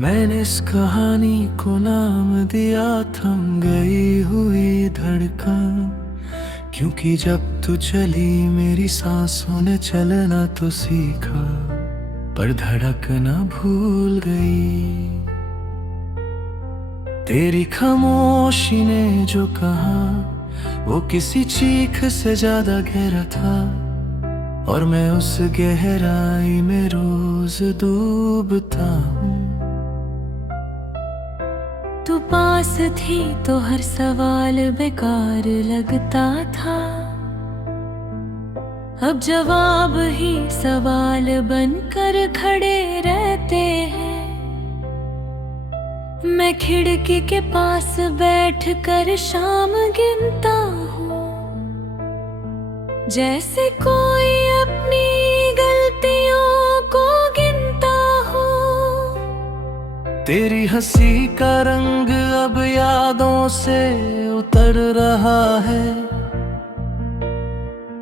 मैंने इस कहानी को नाम दिया थम गई हुई धड़कन, क्योंकि जब तू चली मेरी सांसों ने चलना तो सीखा, पर धड़कना भूल गई। तेरी खामोशी ने जो कहा वो किसी चीख से ज्यादा गहरा था, और मैं उस गहराई में रोज डूबता हूँ। तू पास थी तो हर सवाल बेकार लगता था, अब जवाब ही सवाल बनकर खड़े रहते हैं। मैं खिड़की के पास बैठकर शाम गिनता हूँ, जैसे कोई अपनी गलतियों को गिनता हो। तेरी हंसी का रंग अब यादों से उतर रहा है,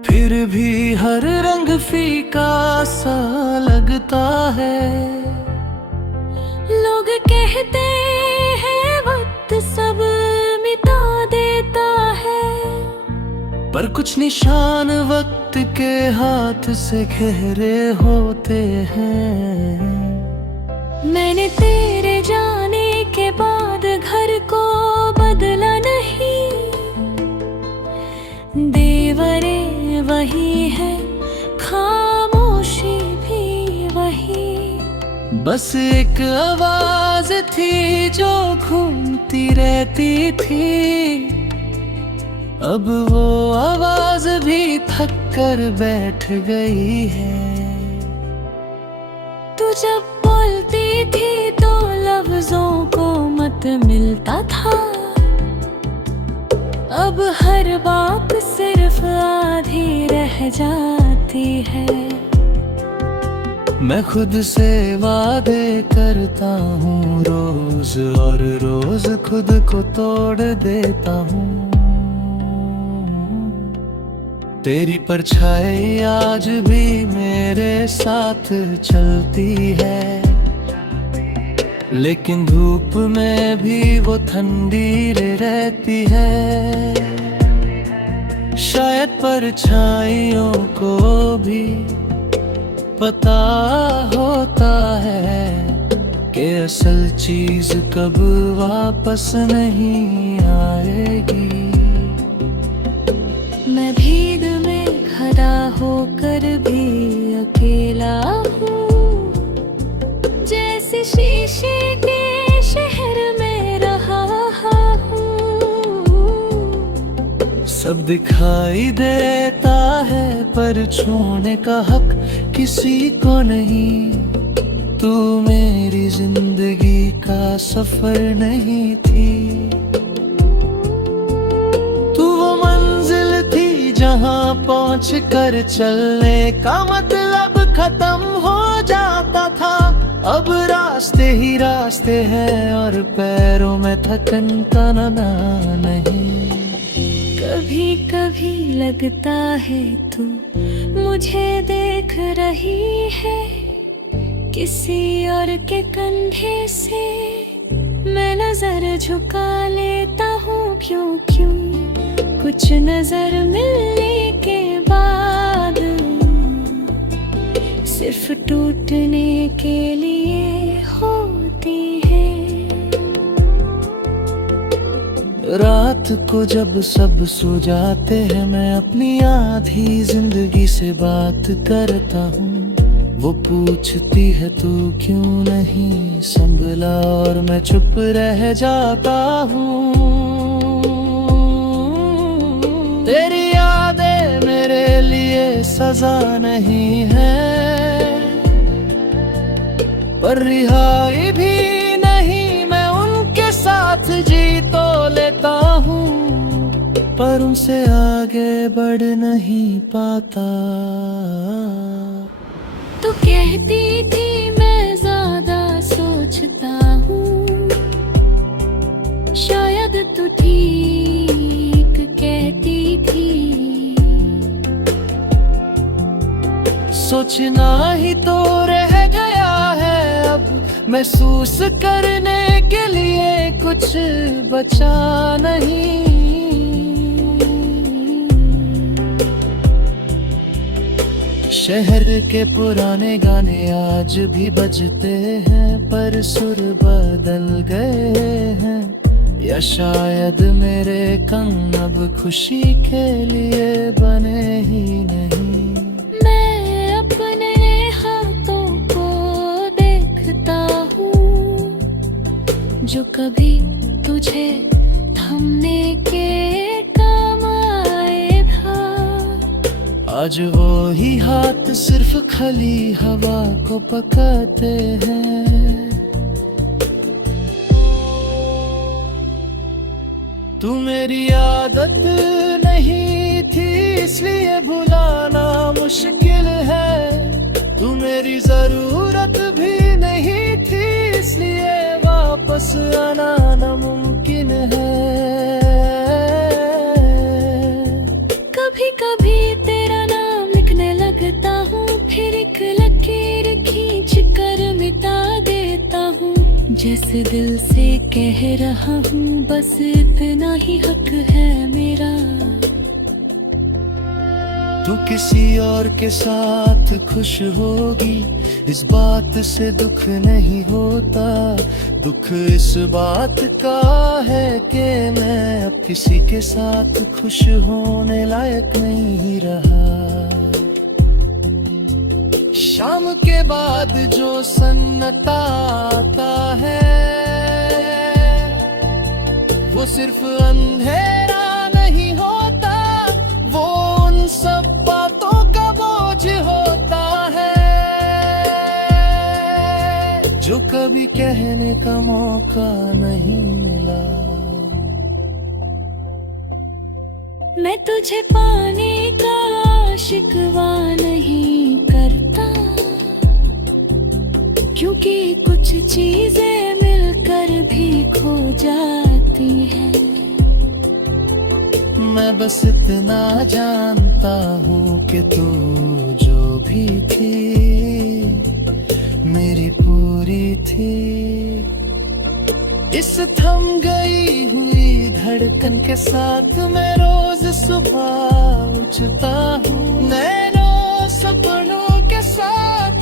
फिर भी हर रंग फीका सा लगता है। लोग कहते हैं वक्त सब मिटा देता है, पर कुछ निशान वक्त के हाथ से गहरे होते हैं। मैंने तेरे जाने के बाद घर को बदला नहीं, देवरे वही है, खामोशी भी वही। बस एक आवाज थी जो घूमती रहती थी, अब वो आवाज भी थक कर बैठ गई है। तू जब बोलती थी तो लफ्जों को मत मिलता था, अब हर बात सिर्फ आधी रह जाती है। मैं खुद से वादे करता हूँ रोज, और रोज खुद को तोड़ देता हूँ। तेरी परछाई आज भी मेरे साथ चलती है, लेकिन धूप में भी वो ठंडी रहती है। शायद परछाइयों को भी पता होता है कि असल चीज कब वापस नहीं आएगी। मैं भीग में खड़ा होकर भी अकेला हूँ, जैसे शीशे के शहर में रहा हूँ। सब दिखाई देता है पर छूने का हक किसी को नहीं। तू मेरी जिंदगी का सफर नहीं थी, तू वो मंजिल थी जहां पहुंच कर चलने का मतलब खत्म हो जाता था। अब रास्ते ही रास्ते हैं और पैरों में थकन का ना नहीं। कभी कभी लगता है तू मुझे देख रही है, किसी और के कंधे से मैं नजर झुका लेता हूँ। क्यों क्यों कुछ नजर मिलने के बाद सिर्फ टूटने के लिए होती है। रात को जब सब सो जाते हैं मैं अपनी आधी जिंदगी से बात करता हूँ। वो पूछती है तू क्यों नहीं संभला, और मैं चुप रह जाता हूँ। तेरी यादें मेरे लिए सजा नहीं है, पर रिहाई भी नहीं। मैं उनके साथ जी तो लेता हूँ, पर उनसे आगे बढ़ नहीं पाता। तू कहती थी मैं ज्यादा सोच सोचना ही तो रह गया है अब, महसूस करने के लिए कुछ बचा नहीं। शहर के पुराने गाने आज भी बजते हैं, पर सुर बदल गए हैं, या शायद मेरे कंग अब खुशी के लिए बने ही नहीं। मैं अपने हाथों को देखता हूँ जो कभी तुझे थमने के काम आए था। आज वो ही हाथ सिर्फ खली हवा को पकाते हैं। तू मेरी आदत नहीं थी इसलिए भुलाना मुश्किल है, तू मेरी जरूरत भी नहीं थी इसलिए वापस आना नामुमकिन है। कभी कभी तेरा नाम लिखने लगता हूँ, फिर एक लकीर खींच कर मिटा देता हूँ, जैसे दिल से कह रहा हूँ बस इतना ही हक है मेरा। तू किसी और के साथ खुश होगी इस बात से दुख नहीं होता, दुख इस बात का है कि मैं अब किसी के साथ खुश होने लायक नहीं रहा। शाम के बाद जो सन्नाटा आता है वो सिर्फ अंधेरा नहीं होता, वो उन सब बातों का बोझ होता है जो कभी कहने का मौका नहीं मिला। मैं तुझे पाने का शिकवा नहीं करता, क्योंकि कुछ चीजें मिलकर भी खो जाती हैं। मैं बस इतना जानता हूँ कि तू जो भी थी मेरी पूरी थी। इस थम गई हुई धड़कन के साथ मैं रोज सुबह उठता हूँ, नैनों सपनों के साथ